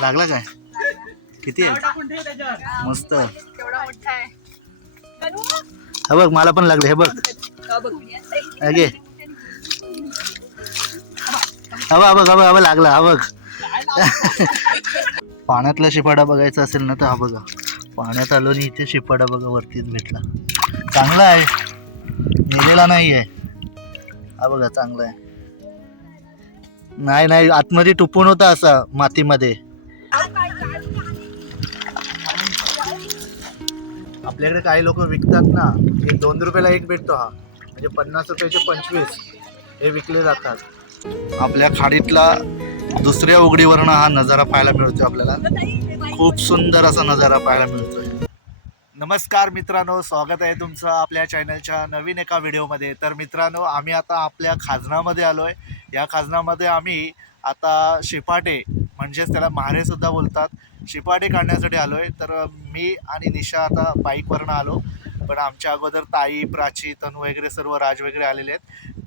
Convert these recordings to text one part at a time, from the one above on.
लागला काय? किती आहे? मस्त. हा बघ मला पण लागले. हे बघ अगे हा बघ लागला. हा बघ पाण्यातला शिपाडा बघायचा असेल ना तर हा बघा. पाण्यात आलो आणि इथे शिपाडा बघा वरतीच भेटला. चांगला आहे, नेलेला नाही आहे. हा बघा चांगला आहे. नाही आतमध्ये टुपून होता असा मातीमध्ये. आपल्याकडे काही लोक विकतात ना, हे 2 रुपयाला एक भेटतो हा, म्हणजे 50 रुपयाचे 25 हे विकले जातात. आपल्या खाडीतला दुसऱ्या उघडीवरनं हा नजारा पाहायला मिळतोय आपल्याला. खूप सुंदर असा नजारा पाहायला मिळतोय. नमस्कार मित्रांनो, स्वागत आहे तुमचं आपल्या चॅनलच्या नवीन एका व्हिडिओमध्ये. तर मित्रांनो, आम्ही आता आपल्या खाजनामध्ये आलो आहे. या खाजनामध्ये आम्ही आता शिपाटे म्हणजेच त्याला म्हारेसुद्धा बोलतात, शिपाटे काढण्यासाठी आलो आहे. तर मी आणि निशा आता बाईकवरनं आलो, पण आमच्या अगोदर ताई, प्राची, तनू वगैरे सर्व राज वगैरे आलेले आहेत.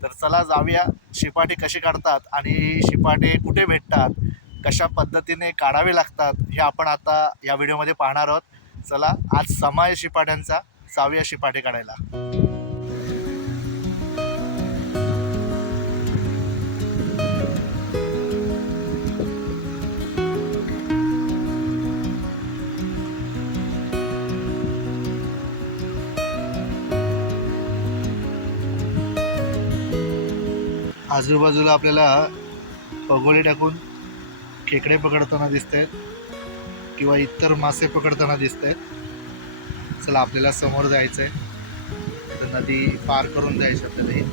तर चला जाऊया, शिपाटे कसे काढतात आणि शिपाटे कुठे भेटतात, कशा पद्धतीने काढावे लागतात हे आपण आता या व्हिडिओमध्ये पाहणार आहोत. चला, आज समय शिपाट्यांचा, जाऊया शिपाटे काढायला. आजूबाजूला आपल्याला पगोली टाकून खेकडे पकडताना दिसत आहेत किंवा इतर मासे पकडताना दिसत आहेत. चला, आपल्याला समोर जायचं आहे. तर नदी पार करून जायचं आपल्याला.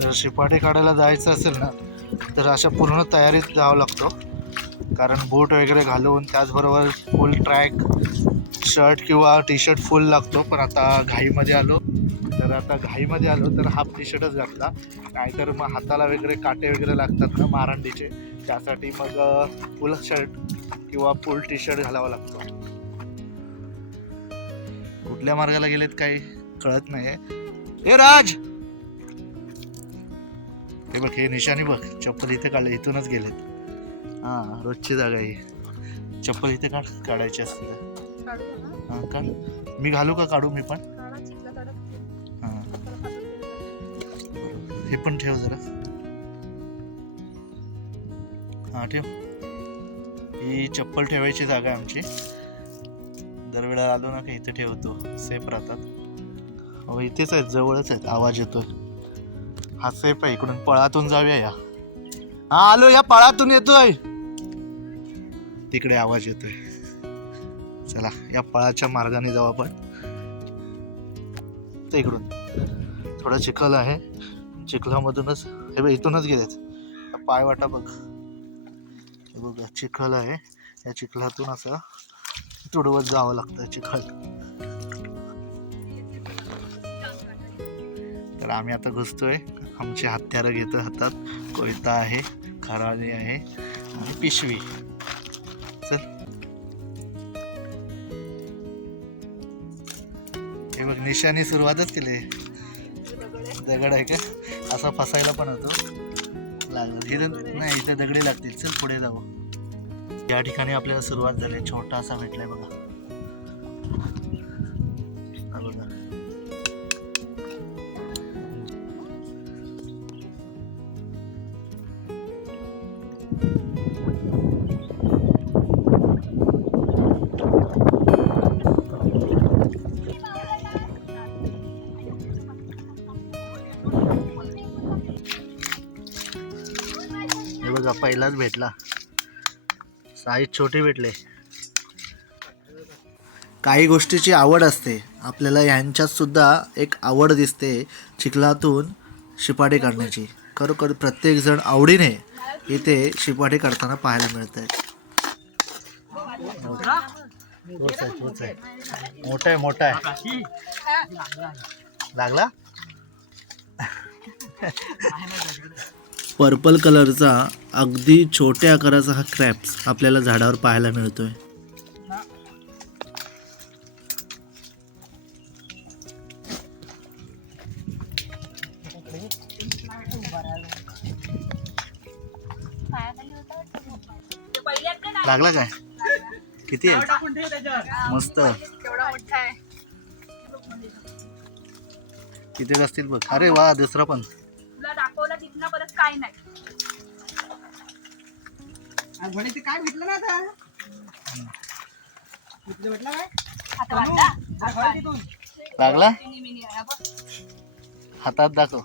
तर शिपाटे काढायला जायचं असेल ना तर अशा पूर्ण तयारीत जावं लागतो, कारण बूट वगैरे घालून, त्याचबरोबर फुल ट्रॅक शर्ट किंवा टी शर्ट फुल लागतो. पण आता घाईमध्ये आलो तर हाफ टी शर्टच घातला, नाहीतर मग हाताला वगैरे काटे वगैरे लागतात ना मारांडीचे, त्यासाठी मग फुल शर्ट किंवा फुल टी शर्ट घालावा लागतो. कुठल्या मार्गाला गेलेत काही कळत नाही. हे राज, हे बघ, हे निशाणी बघ, चप्पल इथे काढले, इथूनच गेलेत. हां, रोजची जागा ही. चप्पल इथे काढायची असते. हां, काढ. मी घालू का? काढू मी पण? हां, हे पण ठेव जरा. हां, ठेव. ही चप्पल ठेवायची जागा आहे आमची. दरवेळेला आलो ना का इथे ठेवतो, सेफ राहतात. हो, इथेच आहेत, जवळच आहेत. आवाज येतोय. हा सेफ आहे. इकडून पळातून जाऊया. या, हा आलो, या पळातून येतोय. तिकडे आवाज येतोय. चला, या पळाच्या मार्गाने जाऊ आपण. ते इकडून थोडा चिखल आहे, चिखलामधूनच हे बघ, इथूनच गेलेत. पाय वाटा बघ, हे बघ, चिखल आहे. या चिखलातून असं तुडवत जावं लागतं चिखल. तर आम्ही आता घुसतोय. आमची हत्यारं घेतो हातात. कोयता आहे, खराळी आहे आणि पिशवी. चल, हे बघ, निशाने सुरुवातच केली. दगड आहे का? असा फसायला पण होतो. लागलं इथं नाही, इथं दगडी लागतील. चल पुढे जाऊ. या ठिकाणी आपल्याला सुरुवात झाली. छोटासा भेटलाय बघा. बघा, हे बघा, पहिलाच भेटला. साईज छोटी भेटले. काही गोष्टीची आवड असते आपल्याला, यांच्यात सुद्धा एक आवड दिसते चिखलातून शिपाटे काढण्याची. खरोखर प्रत्येक जण आवडीने इथे शिपाटे काढताना पाहायला मिळत आहेत. मोठा आहे. लागला. पर्पल कलरचा अगदी छोट्या आकाराचा हा क्रॅप्स आपल्याला झाडावर पाहायला मिळतोय. लागला काय? किती आहे? मस्त. किती असतील बघ. अरे वा, दुसरा पण. तुला दाखवला तिथनं परत काय नाही. काय भेटलं ना आता? भेटलं काय? आता वाटला? लागला? मिनी आहे बघ. हातात दाखव.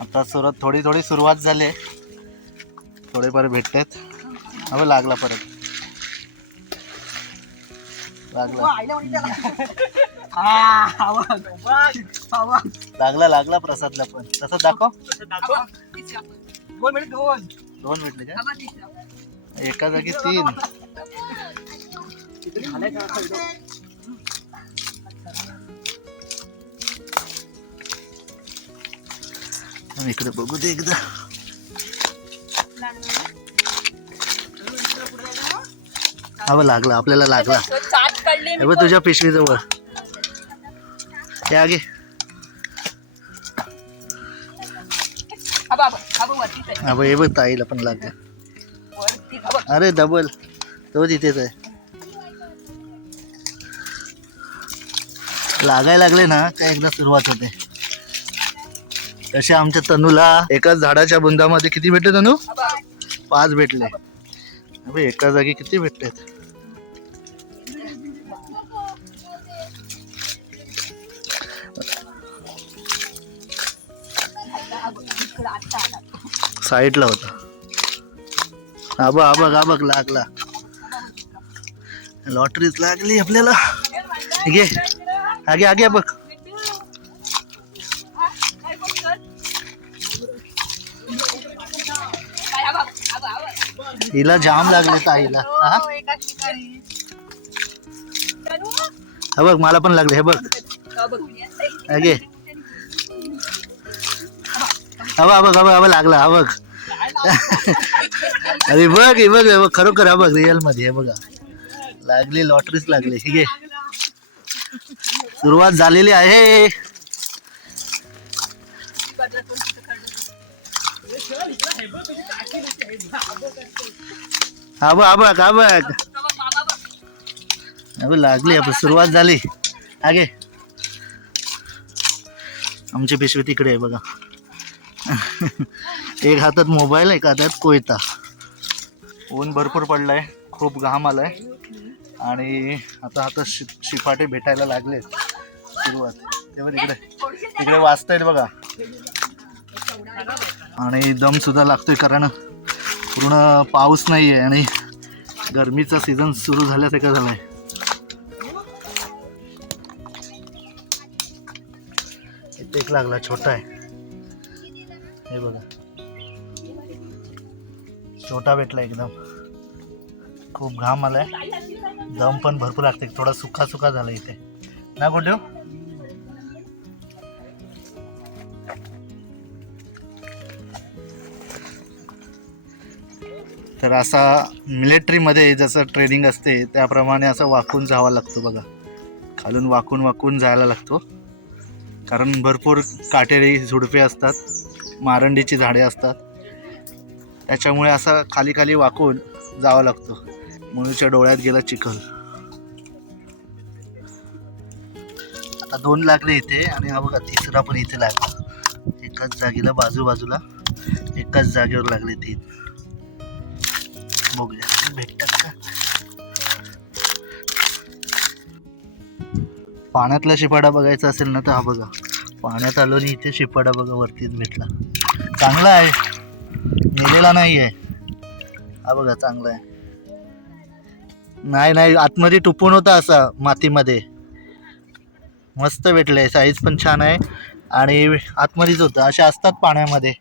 आता थोडी थोडी सुरुवात झाली आहे. थोडेफार भेटतात. अबे लागला परत. लागला लागला प्रसादला पण. तसं दाखव. दोन भेटले का? एका जागी 3. इकडे बघू दे एकदा. हा लागला, आपल्याला लागला. हे बघ तुझ्या पिशवी जवळ. हे आगे. हा बघ, हे बघ ताईला पण लागला. अरे डबल तो तिथेच आहे. लागायला लागले ना काय एकदा सुरुवात होते. तसे आमच्या तनूला एकाच झाडाच्या बुंदामध्ये किती भेटले तनू? 5 भेटले. अबे एका जागी किती भेटलेत? साईडला होता. आबा आबा आबक लागला. लॉटरीच लागली आपल्याला. घे आगे आगे बघ. हिला जाम लागले ताईला. हा बघ मला पण लागले. हे बघ आगे. हा बघ हा लागला. हा बघ. अरे बघ हे बघ खरोखर. हा बघ रिअल मध्ये. हे बघा लागली, लॉटरीच लागली. ठीक आहे, सुरुवात झालेली आहे. हा बघ हा बघ लागली. आपण सुरुवात झाली. आगे आमची पिशवी तिकडे आहे बघा. एक हातात मोबाईल, एक हातात कोयता. ऊन भरपूर पडलाय, खूप घाम आलाय आणि आता शिपाटे भेटायला लागले. सुरुवात तेव्हा तिकडे वाजतायत बघा. आणि दम सुद्धा लागतोय कारण पूर्ण पाऊस नाहीये आणि गरमीचा सीझन सुरू झाल्यासारखं झालाय. इथे एक लागला, छोटा आहे. हे बघा छोटा भेटला एकदम. खूप घाम आलाय, दम पण भरपूर लागते. थोडा सुका सुका झाला इथे ना कुठे. तर असा मिलिटरीमध्ये जसं ट्रेनिंग असते त्याप्रमाणे असं वाकून जावं लागतं बघा. खालून वाकून वाकून जायला लागतो कारण भरपूर काटेरी झुडपे असतात, मारंडीची झाडे असतात. त्याच्यामुळे असं खाली खाली वाकून जावं लागतं. मुलीच्या डोळ्यात गेला चिखल. आता 2 लागले इथे आणि हा बघा तिसरा पण इथे लागला. एकाच जागेला बाजूबाजूला एकाच जागेवर लागले 3. बघूया भेटतात का. पाण्यातला शिपाडा बघायचा असेल ना तर हा बघा पाण्यात आलो आणि इथे शिपाडा बघा वरतीच भेटला. चांगला आहे, मेलेला नाही आहे. हा बघा चांगला आहे. नाही आतमध्ये टुपून होता असा मातीमध्ये. मस्त भेटले. साईज पण छान आहे आणि आतमध्येच होतं. असे असतात पाण्यामध्ये,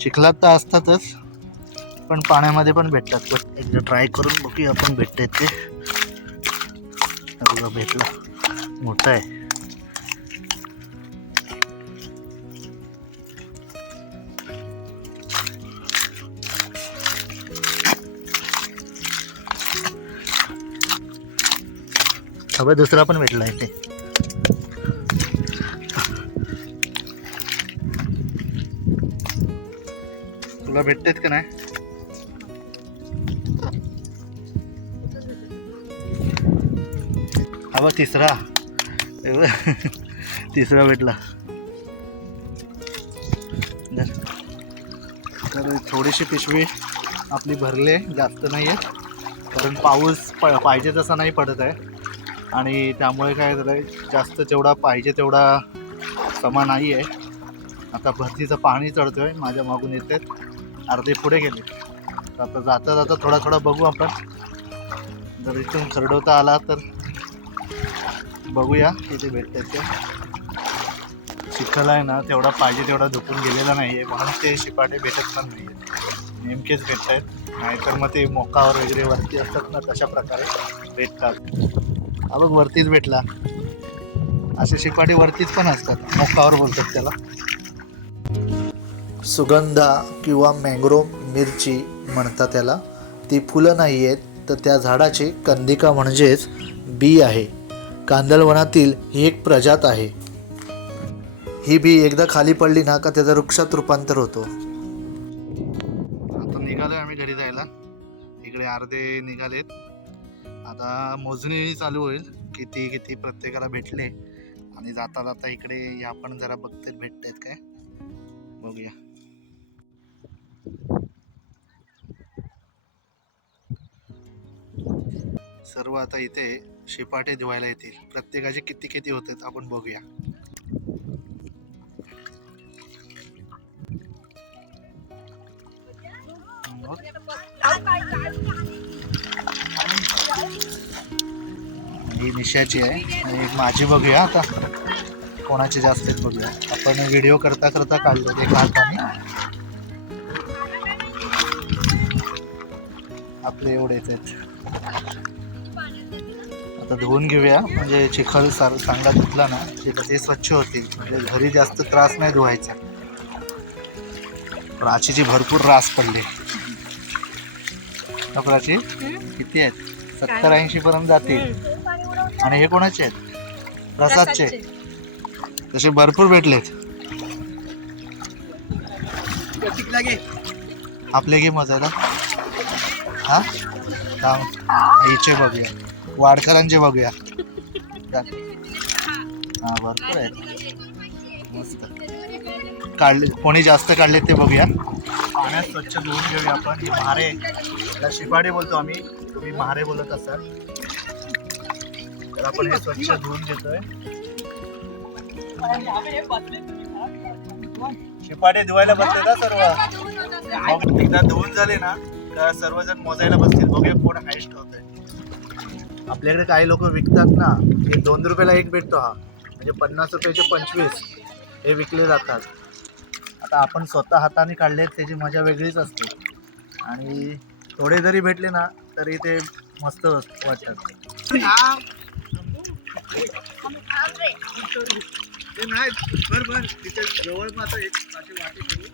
चिखलात तर असतातच पण पाण्यामध्ये पण भेटतात. पण एकदा ट्राय करून बघूया आपण भेटते ते. बघा भेटला, मोठा आहे. हवा दुसरा पण भेटला इथे. तुला भेटतेत का नाही? हा बघ तिसरा तिसरा भेटला. तर थोडीशी पिशवी आपली भरले, जास्त नाही आहे कारण पाऊस पाहिजे तसा नाही पडत आहे आणि त्यामुळे काय झालं आहे, जास्त जेवढा पाहिजे तेवढा समा नाही आहे. आता भरतीचं पाणी चढतो आहे, माझ्या मागून येत आहेत, अर्धे पुढे गेले. तर आता जाता जाता थोडा थोडा बघू आपण, जर इथून सरडवता आला तर बघूया किती भेटतात ते. चिखल आहे ना तेवढा पाहिजे तेवढा झोपून गेलेला नाही आहे म्हणून ते शिपाटे भेटत पण नाही आहेत, नेमकेच भेटत आहेत. नाहीतर मग ते मोकावर वगैरे वरती असतात ना तशा प्रकारे भेटतात. हा बघ वरतीच भेटला. असे शिपाटे वरतीच पण असतात, मोकावर बोलतात त्याला. सुगंधा किंवा मँग्रोव मिरची म्हणतात त्याला. ती फुलं नाही आहेत तर त्या झाडाची कंदिका म्हणजेच बी आहे. कांदळवनातील ही एक प्रजात आहे. ही बी एकदा खाली पडली ना का त्याचा वृक्षात रूपांतर होतो. आता निघालोय आम्ही घरी जायला. इकडे अर्धे निघालेत. आता मोजणी चालू होईल किती किती प्रत्येकाला भेटले आणि जाता जाता इकडे आपण जरा बघतेत भेटतात काय बघूया. सर्व आता इथे शिपाटे धुवायला येतील. प्रत्येकाचे किती किती होतात आपण बघूया. ही निशाची आहे आणि एक माझी बघूया. आता कोणाचे जास्त आहेत बघूया. आपण व्हिडिओ करता करता काढले ते हाताने. आपले एवढेच आहेत. आता धुवून घेऊया म्हणजे चिखल चांगला धुतला ना ते स्वच्छ होतील. म्हणजे घरी जास्त त्रास नाही धुवायचा. प्राचीची भरपूर रास पडली. प्राची किती आहेत? 70-80 पर्यंत जातील. आणि हे कोणाचे आहेत? प्रसादचे. तसे भरपूर भेटलेत. आपले घे मजाला. हा आईचे बघूया, वाडकरांचे बघूया. हा भरपूर आहेत, मस्त काढले. कोणी जास्त काढलेत ते बघूया. पाण्यात स्वच्छ धुवून घेऊया आपण. ही म्हारे, त्याला शिपाटे बोलतो आम्ही, तुम्ही म्हारे बोलत असाल. तर आपण हे स्वच्छ धुवून घेतोय. शिपाटे धुवायला बसले ना सर्व. एकदा धुवून झाले ना तर सर्वजण मोजायला बसतील. बघूया कोण हायस्ट होतंय. आपल्याकडे काही लोक विकतात ना, हे 2 रुपयाला एक भेटतो हा, म्हणजे 50 रुपयाचे 25 हे विकले जातात. आता आपण स्वतः हाताने काढले त्याची मजा वेगळीच असते आणि थोडे जरी भेटले ना तरी ते मस्त वाटतात. ते नाही बरोबर तिथे जवळ मग आता एक अशी वाटे करू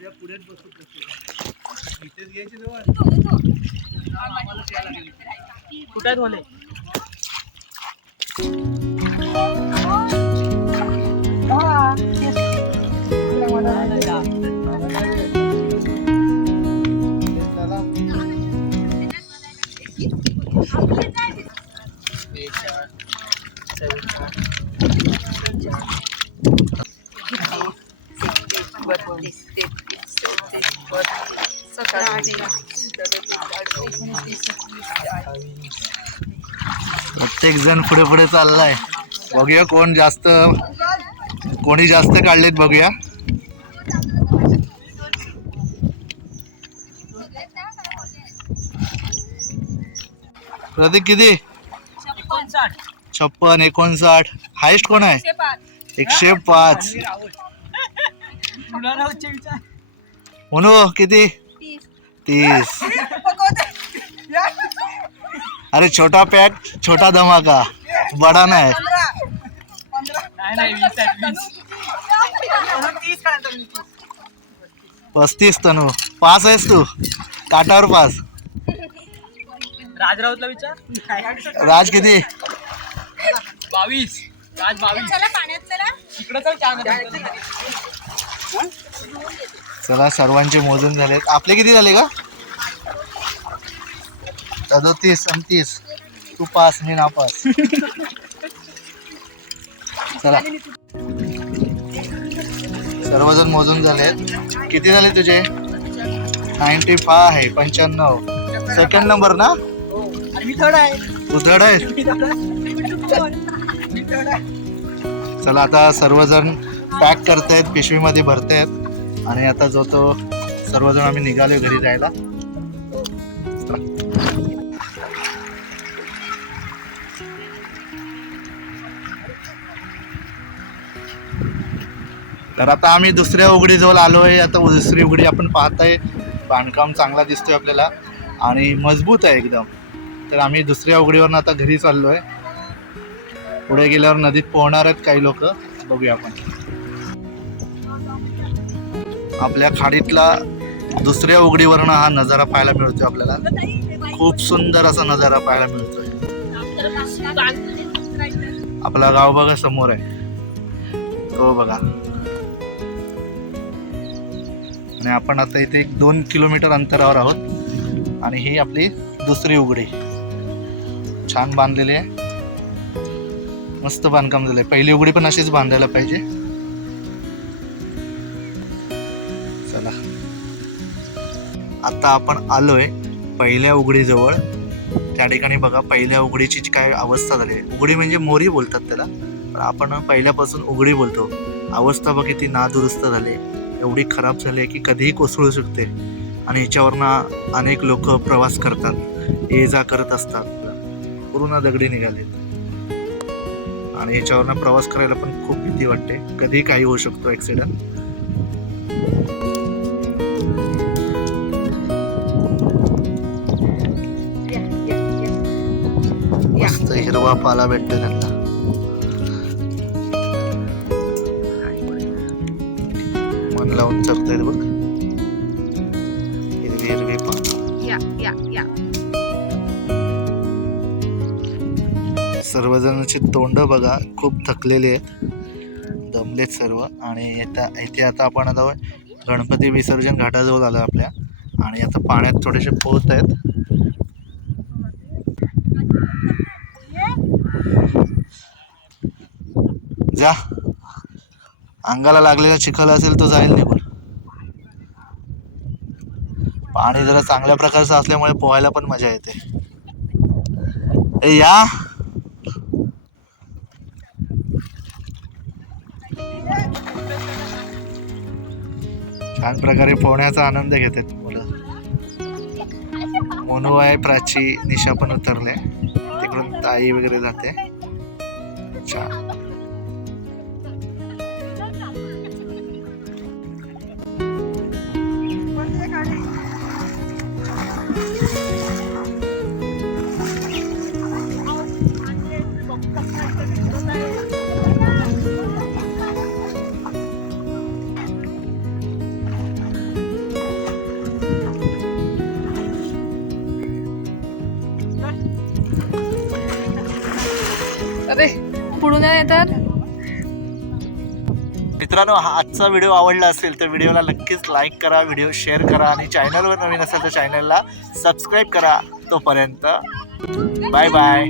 त्या पुढेच बसू. इथेच घ्यायचे जवळ. कुठे बोले प्रत्येक जण पुढे पुढे चाललाय. बघूया कोणी जास्त काढलेत बघूया. प्रतीक किती? 56, 59. हायस्ट कोण आहे? 105. म्हणू किती? 30. अरे छोटा पॅक छोटा धमाका, बडा नाही. 35 तनू. पास आहेस तू? काटावर पास. राज राऊतला विचार. राज किती? 22. राज 22. चला पाण्यात चला. इकडे चल. चला सर्वांचे मोजून झालेत. आपले किती झाले का? 37 आणि 30. तू पास मी नापास. चला सर्वजण मोजून झालेत. किती झाले तुझे? 95 आहे. 95. सेकंड नंबर ना? आणि मी थर्ड आहे. तू थर्ड आहे. चला आता सर्वजण पॅक करतायत, पिशवीमध्ये भरतायत आणि आता जो तो सर्वजण आम्ही निघालो घरी जायला. तर आता आम्ही दुसऱ्या उघडीजवळ आलोय. आता दुसरी उघडी आपण पाहताय, बांधकाम चांगला दिसतोय आपल्याला आणि मजबूत आहे एकदम. तर आम्ही दुसऱ्या उघडीवरनं आता घरी चाललोय. पुढे गेल्यावर नदीत पोहणार आहेत काही लोक, बघूया आपण. आपल्या खाडीतला दुसऱ्या उघडीवरनं हा नजारा पाहायला मिळतोय आपल्याला. खूप सुंदर असा नजारा पाहायला मिळतोय. आपला गाव बघा समोर आहे तो बघा. आणि आपण आता इथे 2 किलोमीटर अंतरावर आहोत आणि ही आपली दुसरी उघडी. छान बांधलेली आहे, मस्त बांधकाम झालंय. पहिली उघडी पण अशीच बांधायला पाहिजे. चला आता आपण आलोय पहिल्या उघडीजवळ. त्या ठिकाणी बघा पहिल्या उघडीची काय अवस्था झाली. उघडी म्हणजे मोरी बोलतात त्याला, पण आपण पहिल्यापासून उघडी बोलतो. अवस्था बघ किती नादुरुस्त झाली, एवढी खराब झाली आहे की कधीही कोसळू शकते. आणि ह्याच्यावरनं अनेक लोक प्रवास करतात, ये जा करत असतात. पूर्ण दगडी निघालेत आणि ह्याच्यावरनं प्रवास करायला पण खूप भीती वाटते. कधीही काही होऊ शकतो ॲक्सिडेंट. मस्त हिरवा पाला भेटतो त्यांना. मन लावून चढतायत बघ, हिरवी हिरवी पानं. सर्वजणांची तोंड बघा खूप थकलेली आहेत, दमलेत सर्व. आणि इथे आता आपण आता गणपती विसर्जन घाटाजवळ आलो आपल्या. आणि आता पाण्यात थोडेसे पोहत आहेत. जा, अंगाला लागलेला चिखल असेल तो जाईल निघून. पाणी जरा चांगल्या प्रकारचं असल्यामुळे पोहायला पण मजा येते. या छान प्रकारे पोहण्याचा आनंद घेत आहेत मुलं. मोनू आहे, प्राची, निशा पण उतरले. तिकडून ताई वगैरे जाते. छान. अरे पुढून येतात. मित्रांनो, हा आजचा व्हिडिओ आवडला असेल तर व्हिडिओला नक्कीच लाईक करा, व्हिडिओ शेअर करा आणि चॅनलवर नवीन असेल तर चॅनलला सबस्क्राईब करा. तोपर्यंत बाय बाय.